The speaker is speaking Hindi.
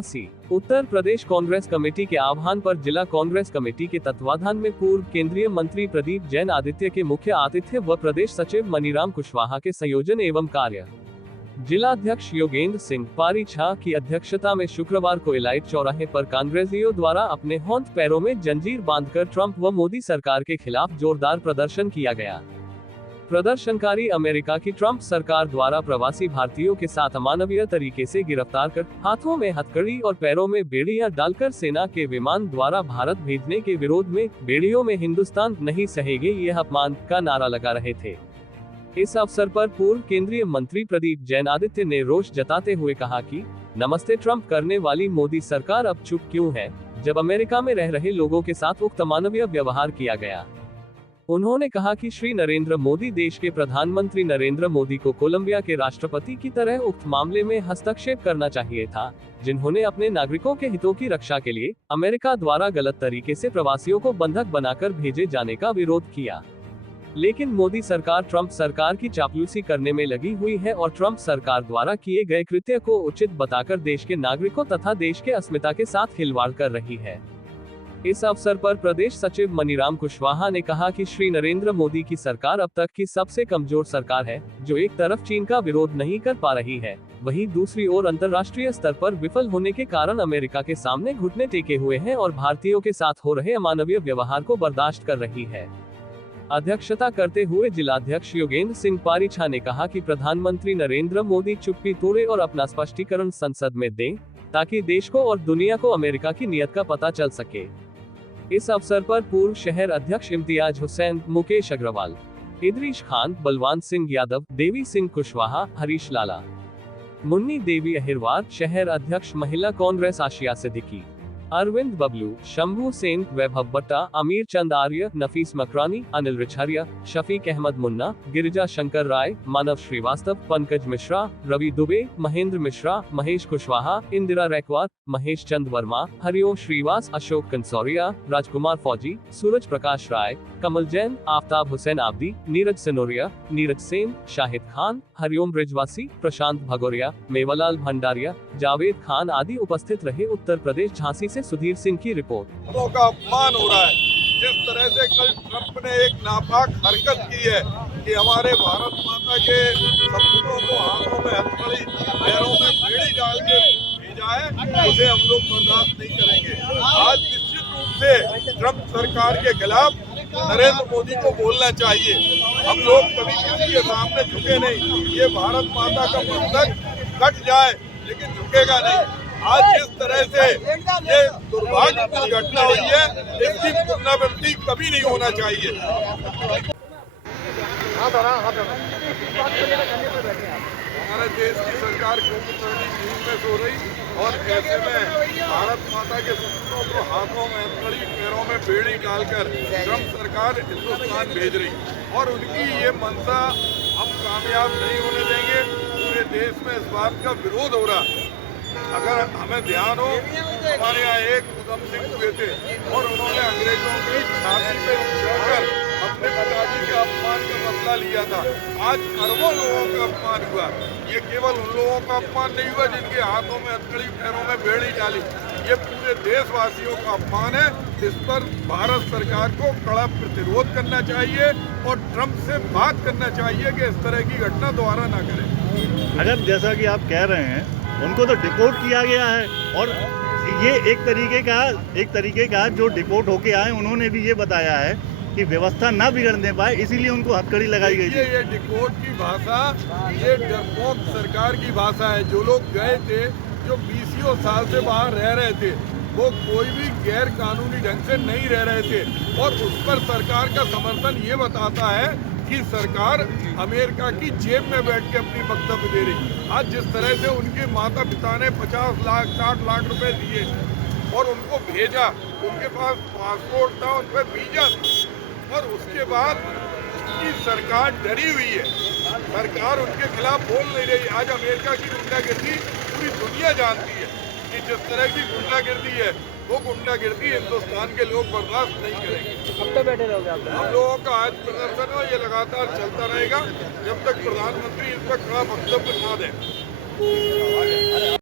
झांसी। उत्तर प्रदेश कांग्रेस कमेटी के आह्वान पर जिला कांग्रेस कमेटी के तत्वाधान में पूर्व केंद्रीय मंत्री प्रदीप जैन आदित्य के मुख्य आतिथ्य व प्रदेश सचिव मनीराम कुशवाहा के संयोजन एवं कार्य जिला अध्यक्ष योगेंद्र सिंह पारीछा की अध्यक्षता में शुक्रवार को इलाइट चौराहे पर कांग्रेसियों द्वारा अपने होंठ पैरों में जंजीर बांधकर ट्रंप व मोदी सरकार के खिलाफ जोरदार प्रदर्शन किया गया। प्रदर्शनकारी अमेरिका की ट्रंप सरकार द्वारा प्रवासी भारतीयों के साथ अमानवीय तरीके से गिरफ्तार कर हाथों में हथकड़ी और पैरों में बेड़ियां डालकर सेना के विमान द्वारा भारत भेजने के विरोध में बेड़ियों में हिंदुस्तान नहीं सहेगे यह अपमान का नारा लगा रहे थे। इस अवसर पर पूर्व केंद्रीय मंत्री प्रदीप जैन आदित्य ने रोष जताते हुए कहा कि नमस्ते ट्रंप करने वाली मोदी सरकार अब चुप क्यों है, जब अमेरिका में रह रहे लोगों के साथ उक्त अमानवीय व्यवहार किया गया। उन्होंने कहा कि श्री नरेंद्र मोदी देश के प्रधानमंत्री नरेंद्र मोदी को कोलंबिया के राष्ट्रपति की तरह उक्त मामले में हस्तक्षेप करना चाहिए था, जिन्होंने अपने नागरिकों के हितों की रक्षा के लिए अमेरिका द्वारा गलत तरीके से प्रवासियों को बंधक बनाकर भेजे जाने का विरोध किया। लेकिन मोदी सरकार ट्रंप सरकार की चापलूसी करने में लगी हुई है और ट्रंप सरकार द्वारा किए गए कृत्य को उचित बताकर देश के नागरिकों तथा देश के अस्मिता के साथ खिलवाड़ कर रही है। इस अवसर पर प्रदेश सचिव मनीराम कुशवाहा ने कहा कि श्री नरेंद्र मोदी की सरकार अब तक की सबसे कमजोर सरकार है, जो एक तरफ चीन का विरोध नहीं कर पा रही है, वहीं दूसरी ओर अंतर्राष्ट्रीय स्तर पर विफल होने के कारण अमेरिका के सामने घुटने टेके हुए है और भारतीयों के साथ हो रहे अमानवीय व्यवहार को बर्दाश्त कर रही है। अध्यक्षता करते हुए जिलाध्यक्ष योगेंद्र सिंह पारीछा ने कहा कि प्रधानमंत्री नरेंद्र मोदी चुप्पी तोड़े और अपना स्पष्टीकरण संसद में दें, ताकि देश को और दुनिया को अमेरिका की नीयत का पता चल सके। इस अवसर पर पूर्व शहर अध्यक्ष इम्तियाज हुसैन, मुकेश अग्रवाल, इदरीश खान, बलवान सिंह यादव, देवी सिंह कुशवाहा, हरीश लाला, मुन्नी देवी अहिरवार, शहर अध्यक्ष महिला कांग्रेस आशिया सिद्दीकी, अरविंद बबलू, शंभू सेन, वैभव बट्टा, अमीर चंद आर्य, नफीस मकरानी, अनिल रिछारिया, शफीक अहमद मुन्ना, गिरिजा शंकर राय, मानव श्रीवास्तव, पंकज मिश्रा, रवि दुबे, महेंद्र मिश्रा, महेश कुशवाहा, इंदिरा रैकवार, महेश चंद वर्मा, हरिओम श्रीवास, अशोक कंसौरिया, राजकुमार फौजी, सूरज प्रकाश राय, कमल जैन, आफ्ताब हुसैन आब्दी, नीरज सिनोरिया, नीरज सेन, शाहिद खान, हरिओम ब्रिजवासी, प्रशांत भगोरिया, मेवालाल भंडारिया, जावेद खान आदि उपस्थित रहे। उत्तर प्रदेश झांसी से सुधीर सिंह की रिपोर्ट। का अपमान हो रहा है। जिस तरह से कल ट्रंप ने एक नापाक हरकत की है कि हमारे भारत माता के सपूतों को हाथों में हथकड़ी, पैरों में बेड़ी डाल के भेजा है, उसे हम लोग बर्दाश्त नहीं करेंगे। आज निश्चित रूप से ट्रंप सरकार के खिलाफ नरेंद्र मोदी को बोलना चाहिए। हम लोग कभी किसी के सामने झुके नहीं। ये भारत माता का मस्तक कट जाए लेकिन झुकेगा नहीं। आज जिस तरह से ये दुर्भाग्यपूर्ण घटना हुई है, इसकी पुनरावृत्ति कभी नहीं होना चाहिए। हमारे देश की सरकार नींद में सो रही और ऐसे में भारत माता के सपूतों को हाथों में हथकड़ी, पैरों में बेड़ी डालकर ट्रंप सरकार हिंदुस्तान भेज रही और उनकी ये मंशा हम कामयाब नहीं होने देंगे। पूरे देश में इस बात का विरोध हो रहा है। अगर हमें ध्यान हो, हमारे यहाँ एक उधम सिंह हुए थे और उन्होंने अंग्रेजों की छाती पे चढ़कर अपने पिताजी के अपमान का बदला लिया था। आज अरबों लोगों का अपमान हुआ। ये केवल उन लोगों का अपमान नहीं हुआ जिनके हाथों में हथकड़ी, पैरों में बेड़ी डाली। ये पूरे देशवासियों का अपमान है। इस पर भारत सरकार को कड़ा प्रतिरोध करना चाहिए और ट्रंप से बात करना चाहिए कि इस तरह की घटना दोबारा ना करें। अगर जैसा कि आप कह रहे हैं, उनको तो डिपोर्ट किया गया है और ये एक तरीके का जो डिपोर्ट होके आए उन्होंने भी ये बताया है कि व्यवस्था ना बिगड़ने पाए, इसीलिए उनको हथकड़ी लगाई गई थी। ये डिपोर्ट की भाषा, ये डरपोक सरकार की भाषा है। जो लोग गए थे, जो 20 साल से बाहर रह रहे थे, वो कोई भी गैर कानूनी ढंग से नहीं रह रहे थे और उस पर सरकार का समर्थन ये बताता है कि सरकार अमेरिका की जेब में बैठ के अपनी वक्तव्य दे रही। आज जिस तरह से उनके माता पिता ने 50 लाख 60 लाख रुपए दिए और उनको भेजा, उनके पास पासपोर्ट था, उन पर वीजा और उसके बाद की सरकार डरी हुई है। सरकार उनके खिलाफ बोल नहीं रही। आज अमेरिका की गुंडागिर्दी पूरी दुनिया जानती है कि जिस तरह की गुंडागिर्दी है, वो गुंडागिर्दी हिंदुस्तान के लोग बर्दाश्त नहीं करेंगे। अब तो बैठे रहोगे आप? हम लोगों का आज प्रदर्शन है, ये लगातार चलता रहेगा जब तक प्रधानमंत्री इस पर खड़ा वक्तव्य ना दें।